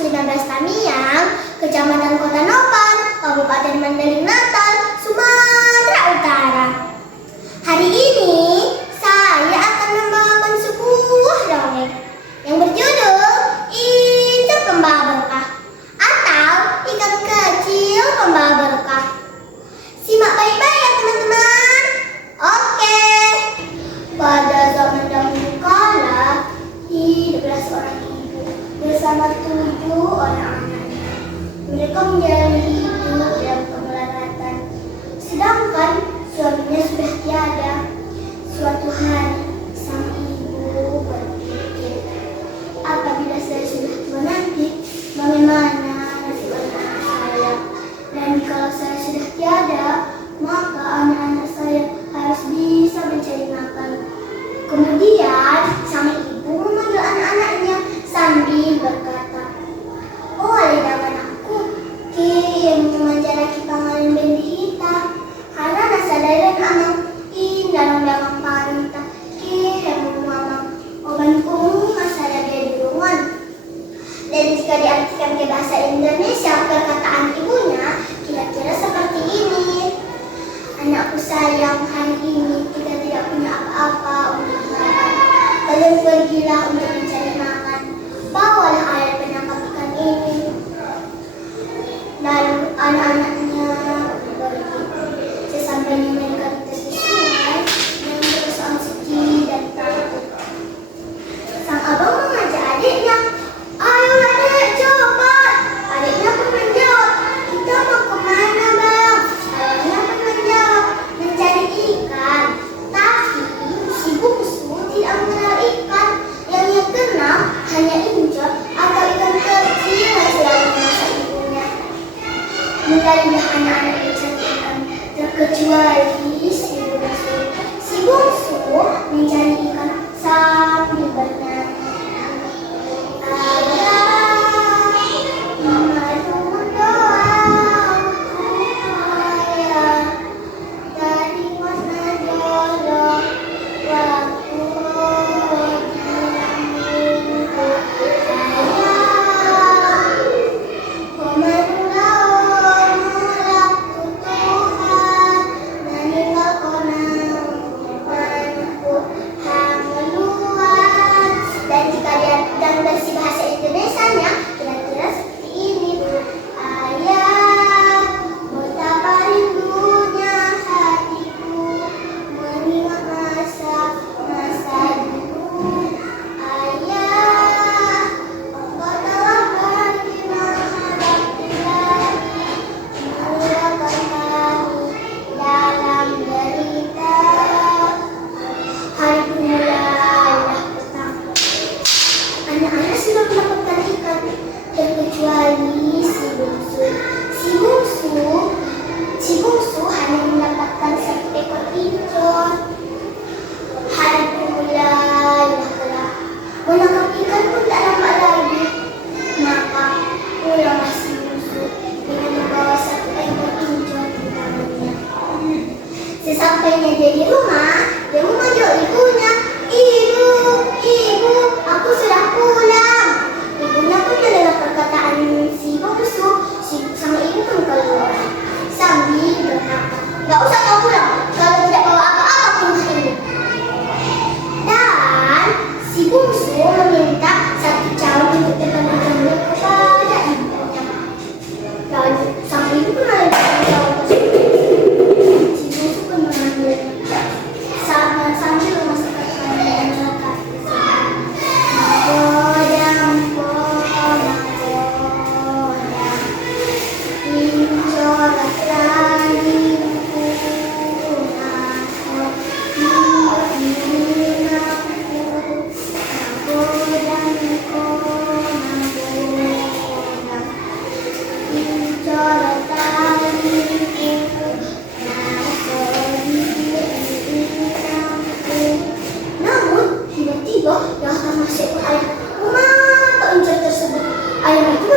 15 Tamiang, Kecamatan Kota Nopan, Kabupaten Mandailing Natal, Sumatera Utara. Hari ini saya akan membawakan sebuah dongeng yang berjudul Injak Pembawa Berkah atau Ikan Kecil Pembawa Berkah. Simak baik-baik ya teman-teman. Oke. Pada zaman dahulu kala, hiduplah seorang ibu bersama 7 orang anaknya. Mereka menjalani hidup dalam kemelaratan, sedangkan suaminya sudah tiada. Suatu hari, sang ibu berpikir, apabila saya sudah tua nanti, bagaimana nasib anak-anak saya? Dan kalau saya sudah tiada, maka anak-anak saya harus bisa mencari makan. Kemudian, sang ibu memanggil anak-anaknya sambil berkata, "Oh, alidangan aku, yang memanjaraki pangalan bendi hitam, karena nasadaran amang dalam belakang parita, yang mamang oban kumu masalah dia durungan." Dan jika diartikan ke bahasa Indonesia, perkataan ibunya kira-kira seperti ini. "Anakku sayang, hari ini kita tidak punya apa-apa untuk makan. Kalian pergilah untuk mencari makan. Bawalah air penangkap ikan ini." Lalu anak-anaknya pergi. Sesampainya mereka di tepi sungai, mereka berusaha sedih dan takut. Sang abang mengajak adiknya, "Ayolah dek, cepat." Adiknya pun menjawab, "Kita mau kemana bang?" Ayahnya pun menjawab, "Mencari ikan." Tapi si bungsu tidak mengenal ikan. Yang ia kenal hanya injak atau ikan kecil yang sedang memasak ibunya. Mulailah anak-anak mencari ikan, terkecuali si bungsu. Si bungsu mencari ikan sambil bernyanyi, "Ayah, mama doa ayah, dari mana jodoh waktu diminta. Ayah, komandolah mulakku Tuhan, meninggal konang manku hangeluan." Dan jika dia dan versi bahasa Indonesianya kira-kira seperti ini. "Ayah, betapa rindunya hatiku mengingat masa-masa dulu. Ayah, engkau telah pergi menghadap Ilahi, meninggalkan kami dalam derita." Hari mulailah petang. Anak-anak sudah mendapatkan ikan, terkecuali si bungsu. Si bungsu hanya mendapatkan 1 ekor incon. Hari mulailah gelap. Menangkap ikan pun tak dapat lagi. Maka pulanglah si bungsu dengan membawa 1 ekor incon di tangannya. Sesampainya dia di rumah, dia memanggil ibunya, "Ibu, ibu, aku sudah pulang." Ibunya pun mendengar perkataan si bungsu. Sang ibu pun keluar sambil berkata, "Gak usah kau pulang kalau tidak bawa apa-apa ke rumah ini." Dan si bungsu meminta 1 cawan untuk dipanggil kepada ibunya. Lalu sang ibu pun mengambil cawan tersebut. Si bungsu pun mengambilnya sambil memasukkan dan melekat di sana. "Godang, incorat langitku, namun tiba-tiba yang masuk ke ayam. Mengapa injak tersebut? Ayam itu